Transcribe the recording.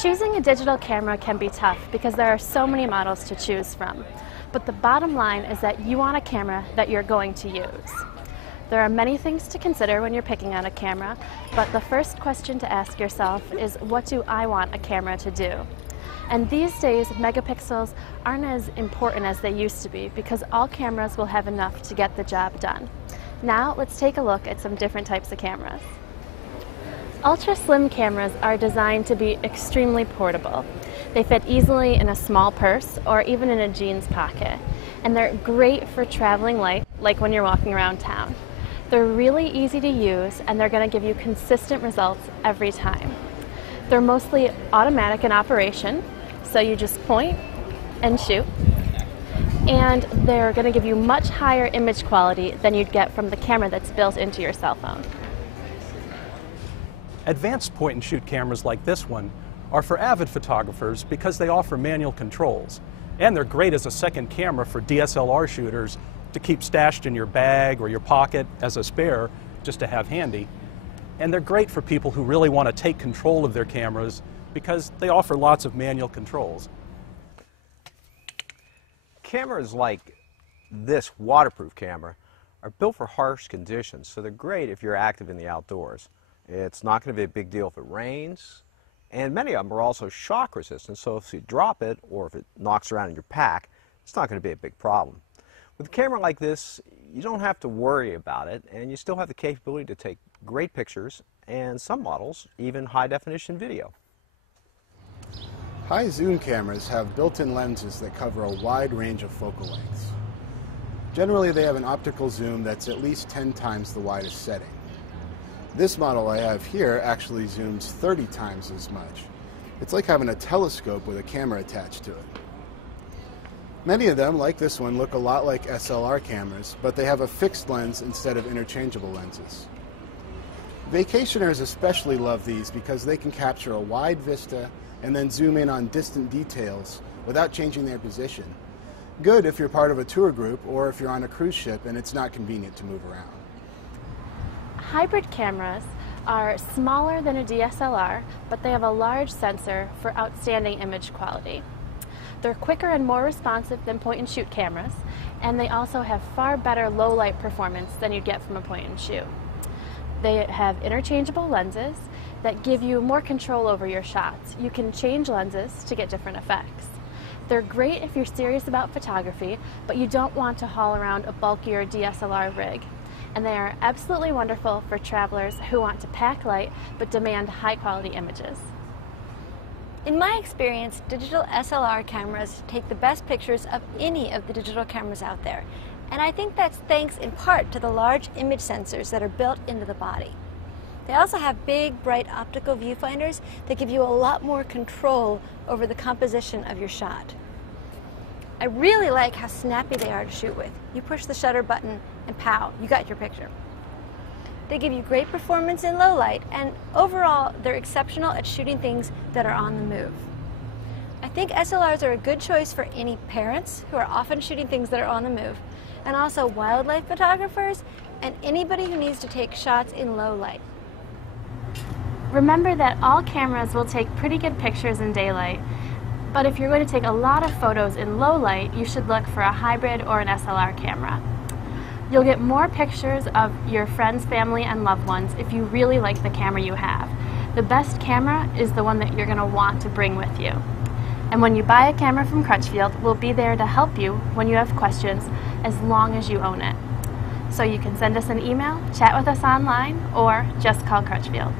Choosing a digital camera can be tough because there are so many models to choose from. But the bottom line is that you want a camera that you're going to use. There are many things to consider when you're picking out a camera, but the first question to ask yourself is, what do I want a camera to do? And these days, megapixels aren't as important as they used to be because all cameras will have enough to get the job done. Now, let's take a look at some different types of cameras. Ultra slim cameras are designed to be extremely portable. They fit easily in a small purse or even in a jeans pocket. And they're great for traveling light, like when you're walking around town. They're really easy to use and they're going to give you consistent results every time. They're mostly automatic in operation, so you just point and shoot. And they're going to give you much higher image quality than you'd get from the camera that's built into your cell phone. Advanced point-and-shoot cameras like this one are for avid photographers because they offer manual controls. And they're great as a second camera for DSLR shooters to keep stashed in your bag or your pocket as a spare, just to have handy. And they're great for people who really want to take control of their cameras because they offer lots of manual controls. Cameras like this waterproof camera are built for harsh conditions, so they're great if you're active in the outdoors. It's not going to be a big deal if it rains, and many of them are also shock resistant, so if you drop it or if it knocks around in your pack, it's not going to be a big problem. With a camera like this, you don't have to worry about it, and you still have the capability to take great pictures, and some models, even high-definition video. High zoom cameras have built-in lenses that cover a wide range of focal lengths. Generally, they have an optical zoom that's at least 10 times the widest setting. This model I have here actually zooms 30 times as much. It's like having a telescope with a camera attached to it. Many of them, like this one, look a lot like SLR cameras, but they have a fixed lens instead of interchangeable lenses. Vacationers especially love these because they can capture a wide vista and then zoom in on distant details without changing their position. Good if you're part of a tour group or if you're on a cruise ship and it's not convenient to move around. Hybrid cameras are smaller than a DSLR, but they have a large sensor for outstanding image quality. They're quicker and more responsive than point-and-shoot cameras, and they also have far better low-light performance than you'd get from a point-and-shoot. They have interchangeable lenses that give you more control over your shots. You can change lenses to get different effects. They're great if you're serious about photography, but you don't want to haul around a bulkier DSLR rig. And they are absolutely wonderful for travelers who want to pack light but demand high-quality images. In my experience, digital SLR cameras take the best pictures of any of the digital cameras out there. And I think that's thanks in part to the large image sensors that are built into the body. They also have big, bright optical viewfinders that give you a lot more control over the composition of your shot. I really like how snappy they are to shoot with. You push the shutter button and pow, you got your picture. They give you great performance in low light, and overall, they're exceptional at shooting things that are on the move. I think SLRs are a good choice for any parents who are often shooting things that are on the move, and also wildlife photographers and anybody who needs to take shots in low light. Remember that all cameras will take pretty good pictures in daylight, but if you're going to take a lot of photos in low light, you should look for a hybrid or an SLR camera. You'll get more pictures of your friends, family, and loved ones if you really like the camera you have. The best camera is the one that you're going to want to bring with you. And when you buy a camera from Crutchfield, we'll be there to help you when you have questions, as long as you own it. So you can send us an email, chat with us online, or just call Crutchfield.